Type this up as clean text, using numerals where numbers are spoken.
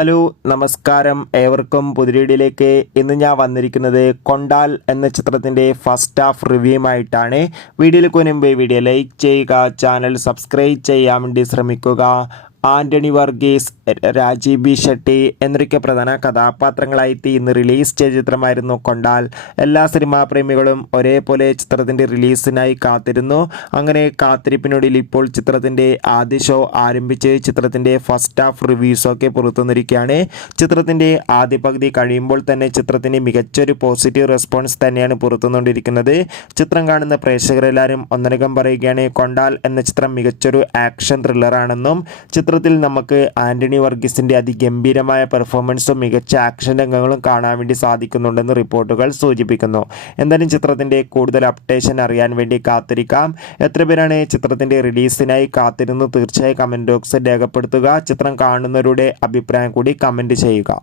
Hello നമസ്കാരം, ഏവർക്കും പുതിരീടിലേക്ക്. ഇന്ന് ഞാൻ വന്നിരിക്കുന്നത് കൊണ്ടാൽ എന്ന ചിത്രത്തിൻ്റെ ഫസ്റ്റ് ഹാഫ് റിവ്യൂമായിട്ടാണ്. വീഡിയോയിൽ മുൻപ് വീഡിയോ ലൈക്ക് ചെയ്യുക, ചാനൽ സബ്സ്ക്രൈബ് ചെയ്യാൻ വേണ്ടി ശ്രമിക്കുക. ആൻ്റണി വർഗീസ്, രാജീവ് ബി ഷെട്ടി എന്നൊക്കെ പ്രധാന കഥാപാത്രങ്ങളായിട്ട് ഇന്ന് റിലീസ് ചെയ്ത ചിത്രമായിരുന്നു കൊണ്ടാൽ. എല്ലാ സിനിമാ പ്രേമികളും ഒരേപോലെ ചിത്രത്തിൻ്റെ റിലീസിനായി കാത്തിരുന്നു. അങ്ങനെ കാത്തിരിപ്പിനൊടുവിൽ ഇപ്പോൾ ചിത്രത്തിൻ്റെ ആദ്യ ഷോ ആരംഭിച്ച് ചിത്രത്തിൻ്റെ ഫസ്റ്റ് ഹാഫ് റിവ്യൂസൊക്കെ പുറത്തുവന്നിരിക്കുകയാണ്. ചിത്രത്തിൻ്റെ ആദ്യ പകുതി കഴിയുമ്പോൾ തന്നെ ചിത്രത്തിന് മികച്ചൊരു പോസിറ്റീവ് റെസ്പോൺസ് തന്നെയാണ് പുറത്തുവന്നുകൊണ്ടിരിക്കുന്നത്. ചിത്രം കാണുന്ന പ്രേക്ഷകരെല്ലാവരും ഒന്നടങ്കം പറയുകയാണ് കൊണ്ടാൽ എന്ന ചിത്രം മികച്ചൊരു ആക്ഷൻ ത്രില്ലറാണെന്നും ചിത്രത്തിൽ നമുക്ക് ആൻ്റണി വർഗീസിൻ്റെ അതിഗംഭീരമായ പെർഫോമൻസും മികച്ച ആക്ഷൻ രംഗങ്ങളും കാണാൻ വേണ്ടി സാധിക്കുന്നുണ്ടെന്ന് റിപ്പോർട്ടുകൾ സൂചിപ്പിക്കുന്നു. എന്തായാലും ചിത്രത്തിൻ്റെ കൂടുതൽ അപ്ഡേഷൻ അറിയാൻ വേണ്ടി കാത്തിരിക്കാം. എത്ര പേരാണ് ചിത്രത്തിൻ്റെ റിലീസിനായി കാത്തിരുന്നു? തീർച്ചയായും കമൻറ്റ് ബോക്സിൽ രേഖപ്പെടുത്തുക. ചിത്രം കാണുന്നവരുടെ അഭിപ്രായം കൂടി കമൻറ്റ് ചെയ്യുക.